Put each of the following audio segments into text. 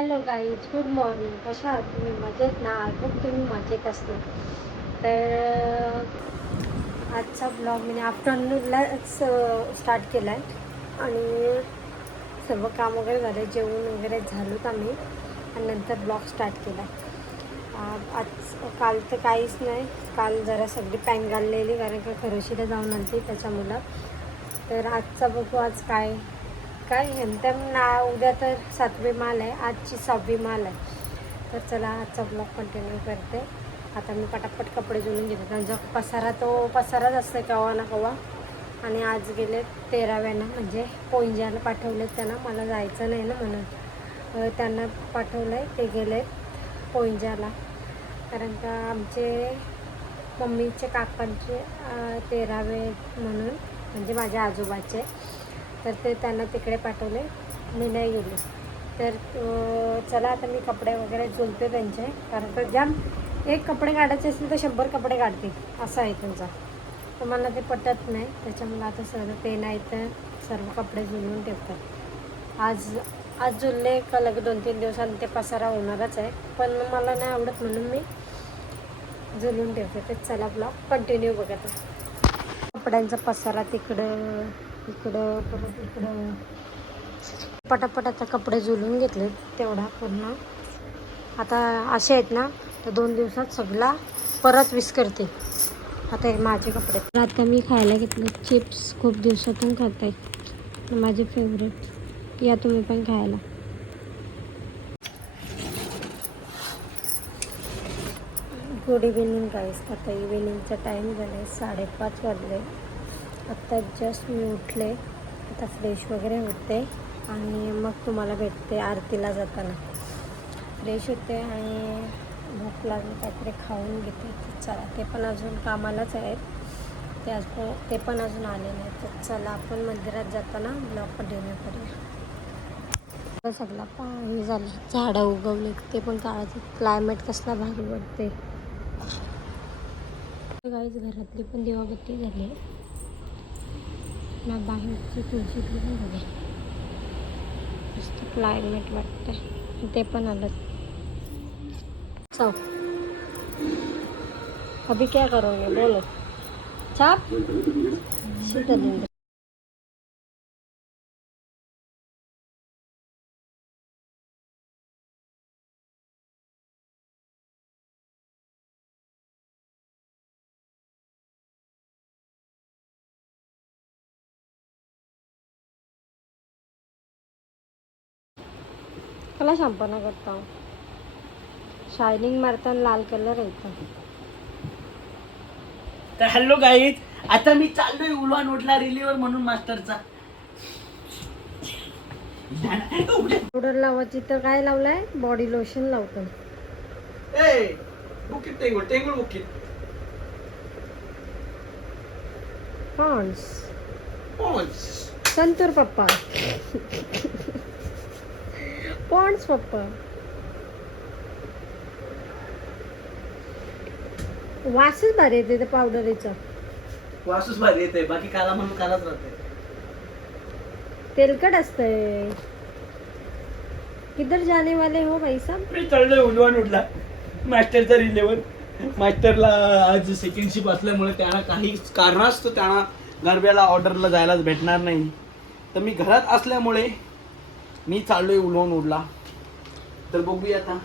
Hello guys, good morning. कशा आहात तुम्ही? मजेत ना? आय होप तुम्ही मजेत असतील. तर आजचा ब्लॉग मी आफ्टरनूनलाच स्टार्ट केला आहे आणि सर्व काम वगैरे झाले, जेवण वगैरे झालोत आम्ही आणि नंतर ब्लॉग स्टार्ट केला. आज काल तर काहीच नाही. काल जरा सगळी पॅन घाललेली कारण का खरोशीला जाऊन आली त्याच्यामुळं. तर आजचा बघू आज काय नंतर ना. उद्या तर 7वी माल आहे, आजची 6वी माल आहे. तर चला आजचा ब्लॉग कंटिन्यू करते. आता मी पटापट कपडे धुवून घेते. त्यांचा पसाराच असतं केव्हा ना केव्हा. आणि आज गेले 13व्यानं म्हणजे पोंज्याला पाठवले त्यांना. मला जायचं नाही ना म्हणून त्यांना पाठवलं आहे. ते गेले पोंज्याला कारण का आमचे मम्मीचे काकांचे 13वे म्हणून म्हणजे माझ्या आजोबाचे. तर ते त्यांना तिकडे पाठवले, मी नाही गेले. तर चला आता मी कपडे वगैरे झुलते त्यांचे कारण का जाम एक कपडे काढायचे असतील तर 100 कपडे काढते असं आहे त्यांचा. तर मला ते पटत नाही. त्याच्यामुळे आता ते नाही तर सर्व कपडे झुलवून ठेवतात. आज झुलले का लगे 2-3 दिवसांनी ते पसारा होणारच आहे, पण मला नाही आवडत म्हणून मी झुलून ठेवते. तर चला ब्लॉग कंटिन्यू बघत. कपड्यांचा पसारा तिकडं परत इकडं पटापट आता कपडे झुलून घेतले तेवढा पूर्ण. आता असे आहेत ना तर 2 दिवसात सगळा परत विस्करते. आता हे माझे कपडे. आता मी खायला घेतले चिप्स, खूप दिवसातून खात आहे, माझे फेवरेट. या तुम्ही पण खायला. गुड इव्हिनिंग गाईस. आता इव्हिनिंगचा टाईम झाला आहे, 5:30 वाजले. आत्ता जस्ट मी उठले. आता फ्रेश वगैरे होते आणि मग तुम्हाला भेटते आरतीला जाताना. फ्रेश होते आणि भूक लागली काहीतरी खाऊन घेते. चला ते पण अजून कामालाच आहेत, ते पण अजून आले नाही. तर चला आपण मंदिरात जाताना ब्लॉग कंटिन्यू करूया. सगळा पाणी झालं, झाडं उगवले ते पण काढायचं. क्लायमेट कसला भारी वाटते गाईज. घरातली पण दिवाबत्ती झाली ना, बाहेरची तुळशीतली पण झाली. मस्त क्लायमेट वाटतं. ते पण आलं. चौ अभी क्या करोगे बोलो. छाप शीतल कला शॅम्पना करता हूँ. शायनिंग मारताना लाल कलर येतो. तर हॅलो गाईज, आता मी चाललोय उलवा नोटला रिलीवर म्हणून मास्टरचा. पावडर लावायची तर काय लावलाय? बॉडी लोशन लावतो. टेंगुळ बुकिट पॉन्ड्स संतूर पप्पा. पॉन्ड्स पप्पा वासच भारी येते त्या पावडरीचा. वासूस भारी येते, बाकी काला म्हणून कालाच राहते. तेलकट असतंय. किधर जाने वाले हो भाई साहब? मी चाललोय उलवा नोटला मास्टरचा रिलीवर. मास्टरला आज सेकंड शिप असल्यामुळे त्यांना काही कारणास्तव त्यांना गरब्याला ऑर्डरला जायलाच भेटणार नाही. तर मी घरात असल्यामुळे मी चाललोय उलवा नोटला. तर बघूया आता.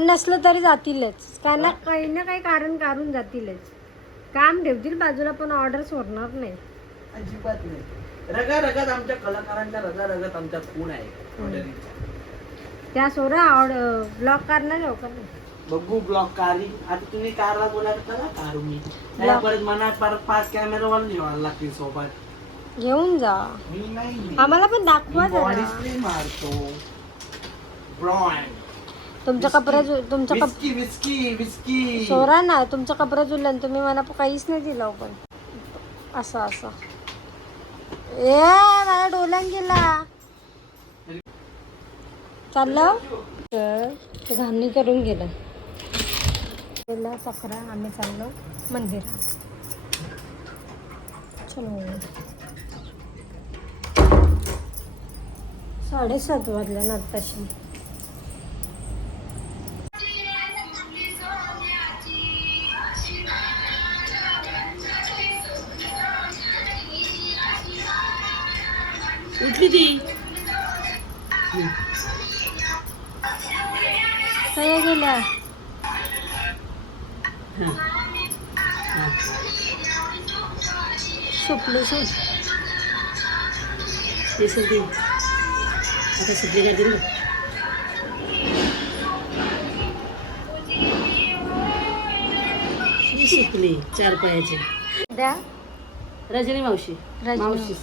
नसलं तरी जातीलच, काही ना काही कारण काढून जातीलच. काम ठेवतील बाजूला पण ऑर्डर सोडणार नाही. अजिबात नाही. रगारगात आमच्या कलाकारांच्या रगारगात आमच्या खूण आहे. त्या सोरा ब्लॉक करणार हो का? बघू ब्लॉक कारी. आता तुम्ही कारला बोलायला कला कारू मी परत मनात परत 5 कॅमेरावाला जेवायला लागतील सोबत. घेऊन जा. मी नाही, आम्हाला पण दाखवा बॉडी जरा. स्प्रे मारतो. ब्रॉन्ड तुमचा कपडा तुमचा विस्की सोरा ना तुमचा कपडा जुळला तुम्ही मला काहीच नाही दिलं. पण असं ए मला डोल्यान गेला चाललं तर घाणी करून गेलं. 11 आम्ही चाललो मंदिरात. चलो 7:30 वाजल्या ना आत्ताशी. दीदी सगळ्या गेल्या. सुपली सूट. ते सुद्धी आता सुटली काय दिलं शिकली 4 पायाची द्या रजनी मावशी रजनी मावशी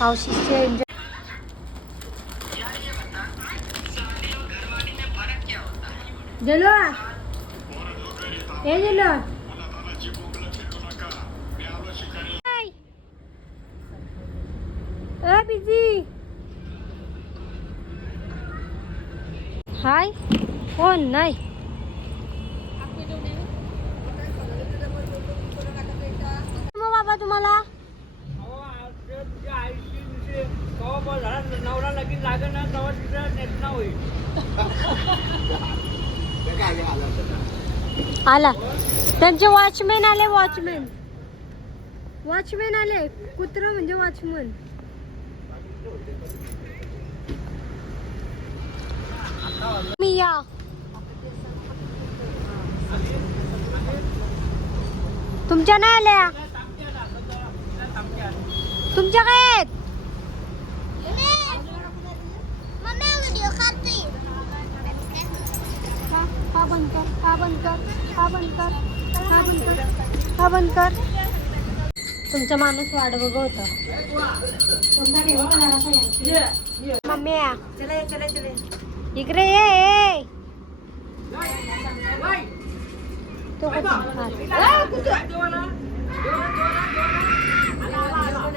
मावशीचे एन्जॉय. दिलो हे दिलो. बिझी हाय कोण नाही. मग बाबा तुम्हाला नवरा लगीन लागेल ना तेव्हा तिथं नेट ना होईल. आला त्यांचे वॉचमॅन आले. वॉचमॅन आले. कुत्र म्हणजे वॉचमन. मी या तुमच्या नाही आल्या. तुमच्या काय आहेत. का बंद कर का बंद कर का बंद कर का बंद कर का बंद कर. तुमचा माणूस वाट बघत होता. मम्मी इकडे ये. तो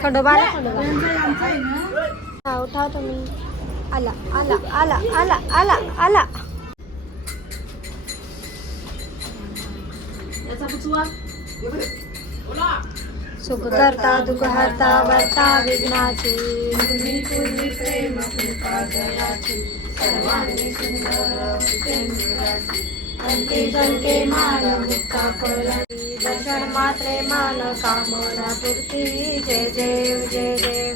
खंडोबा उठाव तुम्ही. आला आला आला आला आला आला. सुख करता दुःख हरता वरता विघ्नाची. प्रेम कृपा दयाची सर्वांनी सुंदर अंते जंके मान मुक्ता फळी. दर्शन मात्रे मान कामना पूर्ती. जय देव जय देव.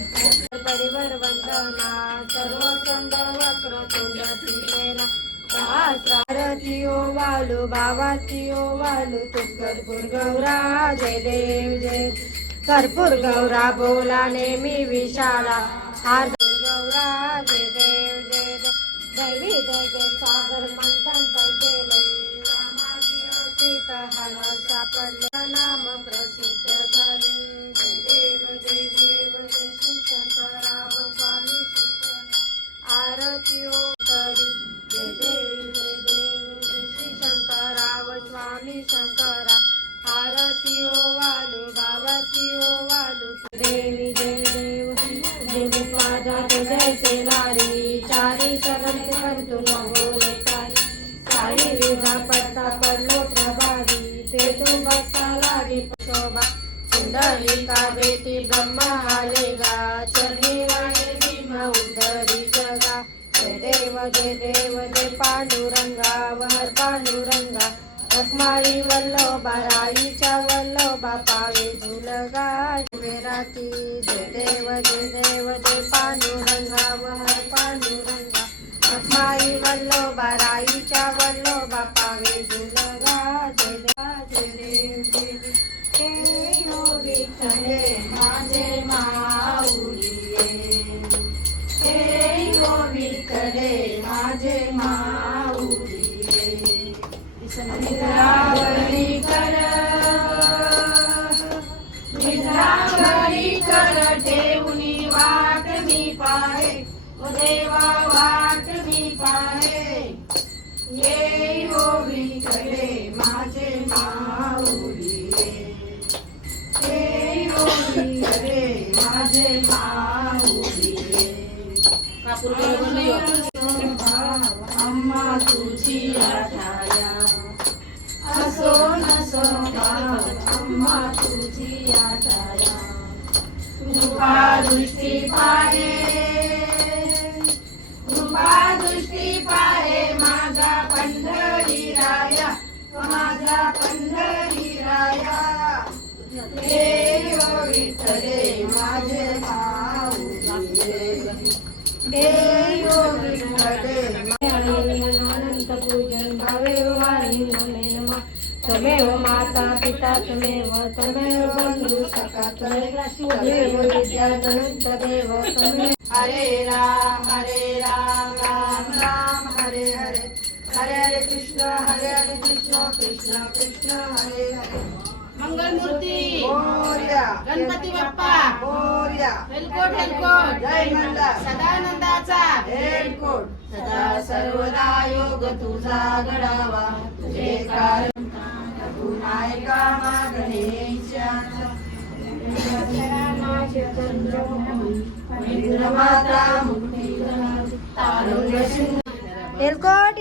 परिवर वंदना सर्व सुंदर वक्र तुंड त्रिनेना. सहस्रारती ओ वालू बाबाती ओ वालू तुम कर्पूर गौरा. जय देव जय कर्पूर गौरा बोला नेहमी विशाला. गौरा जय देव जय देव. दैवी जय सागर मंथन केले. सीत हल सापडले नाम प्रसिद्ध झाले. जय देव जय देव जय श्री शंकरा स्वामी शंकरा. आरती ओ करी जय देव जय देव जय श्री शंकरा स्वामी शंकरा. आरती ओ वालू बाबाची ओ वालू. देवी जय देव देवी माझा जैसे लारी. चारी शरण करतो न बोले तारी. सारी विधा पडता पडलो प्रभावी. ते तो भक्ता लागी शोभा. सुंदरिका बेटी ब्रह्मा आलेगा. चरणी वाणे भीम उद्धरी जगा. जय देव जय पांडुरंगा वहर पांडुरंगा. रखमाई वल्लभा राईच्या वल्लभा पावे झुलगा. राती जय देव जय पांडुरंगा वहर पांडुरंगा. रखमाई वल्लभा राईच्या वल्लभा पावे झुलगा. जय देव जय देव. हे हो विठ्ठले माझे माऊलिये. हे हो विठ्ठले माझे माऊलिये. निद्रावरी कर ठेवणी वाट मी पाहे. ओ देवा वाट मी पाहे. ये हो विठ्ठले माझे माऊलिये. हे हो विठ्ठले माझे माऊलिये. अम्मा तुझी आठाया असो नसो अम्मा तुझी आठाया. कृपा दृष्टी पाहे कृपा दृष्टी पाहे माझा पंढरी राया. माझा पंढरी राया. हे हो विठ्ठले माझे माऊलिये. हे योगी अनंत पूजन भवेव वाणी नमे नमः तमेव माता पिता तमेव बंधु सखा तमेव विद्याधनं तदेव तमेव हरे राम राम राम हरे हरे हरे हरे कृष्ण कृष्ण कृष्ण हरे हरे मंगलमूर्ती मोरया गणपती बाप्पा मोरया हेलकोट जय मंगल सदानंदाचा हेलकोट सदा सर्वदा योग तुझा घडावा तुझे कारण तू नायका मागणे माता मुक्ती हेलकोट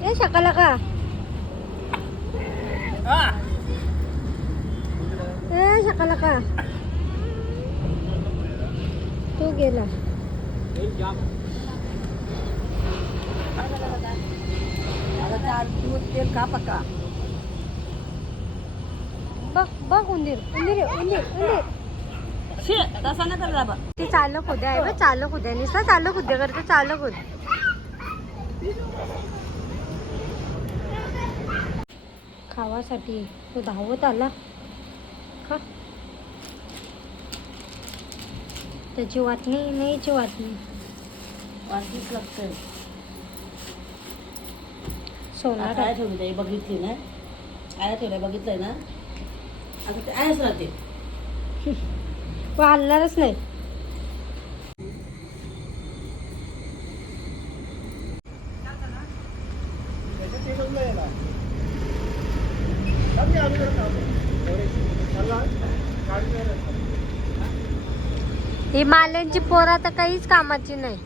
ये शकला का ए शकला का तू गेला तेल का पक्का बघ उंदीर तसा नका दाबा ती चालक उद्या आहे बघ चालक उद्या नुसतं चालक उद्या करते चालक उद्या खावासाठी तो धावत आला खा त्याची वाटणी नाहीची वाटणी वाटलीच लागतंय सोना काय ठेवली बघितली ना आया ठेवल्या बघितलंय ना आता ते आयच राहते तो हलणारच नाही ही माल्यांची पोरं तर काहीच कामाची नाही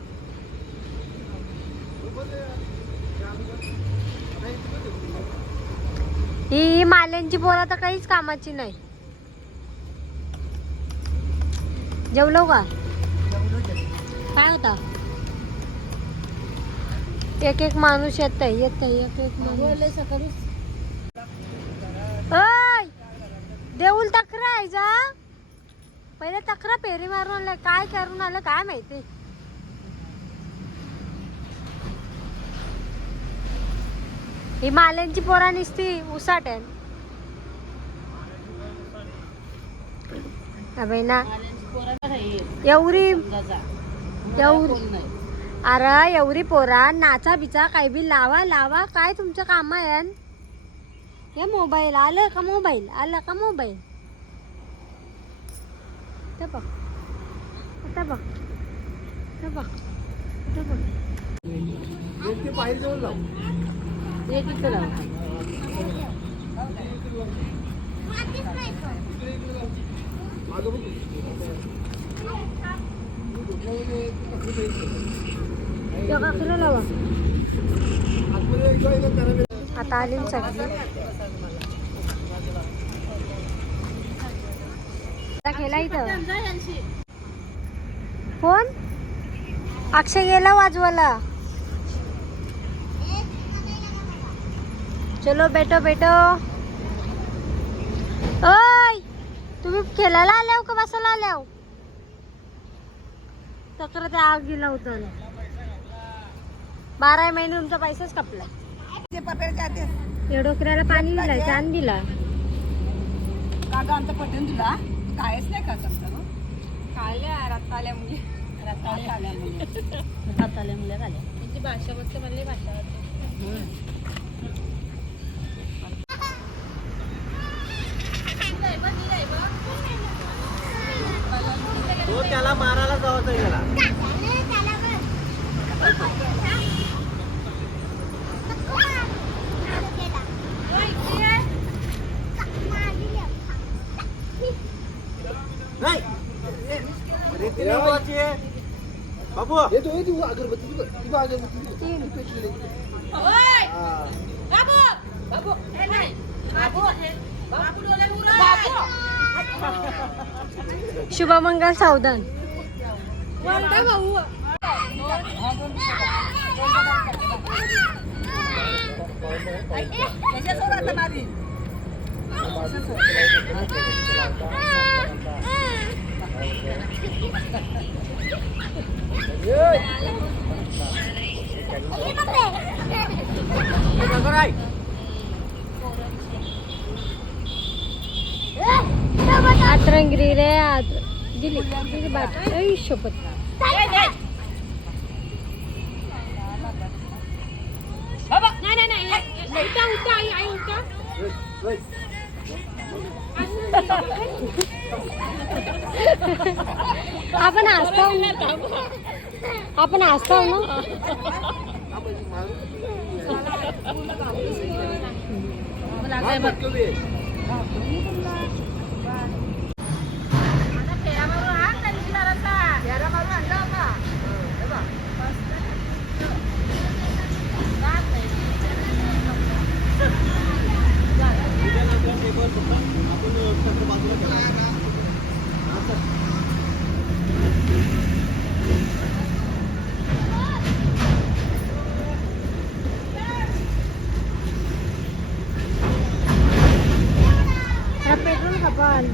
ही माल्यांची पोरं तर काहीच कामाची नाही जेवलो का काय होता एक माणूस येत एक माणूस ओय देऊल तक्रा आहे जा पहिले तक्रा पेरी मारून आलं काय करून आलं काय माहिती ही माल्यांची पोरा निसती उसाट आहे ना एवढी अरे एवढी पोरा नाचा बिचा काय बी लावा काय तुमचं काम आहे हे मोबाईल आलं का मोबाईल बघ आता बघ लावा आता आली सगळी गेला इथं कोण अक्षय गेला वाजवाला चलो बेटो ओय तुम्ही खेळायला आल्या का बसायला आल्या तक्र त्या आग गेला होता 12 महिने तुमचा पैसाच कापला डोकऱ्याला पाणी दिला चांद दिला कागा आमचा पटेल तुला कायच नाही का कसं काढल्या रत्ताल्या मुली रत्ताल्या मुली घाल्या त्यांची भाषा बघते म्हणले भाषा तो त्याला मारायला जावं त्याला बाबू शुभमंगल सावधान आतरंगिरी रे दिली दिली बाट आई शपथ आपण हसतो आपण हसतो ना पेट्रोल खपाल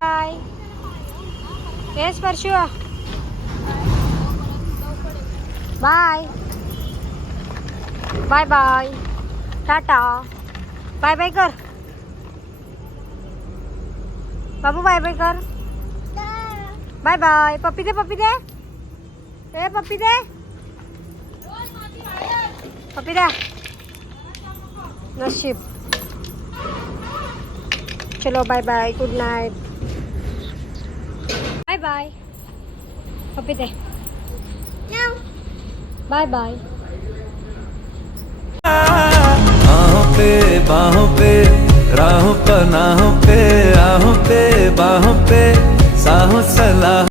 बाय येस परशु bye bye bye tata bye bye कर बाबू बाय बाय कर बाय बाय पप्पी दे ए पप्पी दे नशीब चलो bye bye good night bye bye पप्पी दे बाय बाय बाहों पे राहों पनाहों पे आहों पे बाहों पे साहों सलाह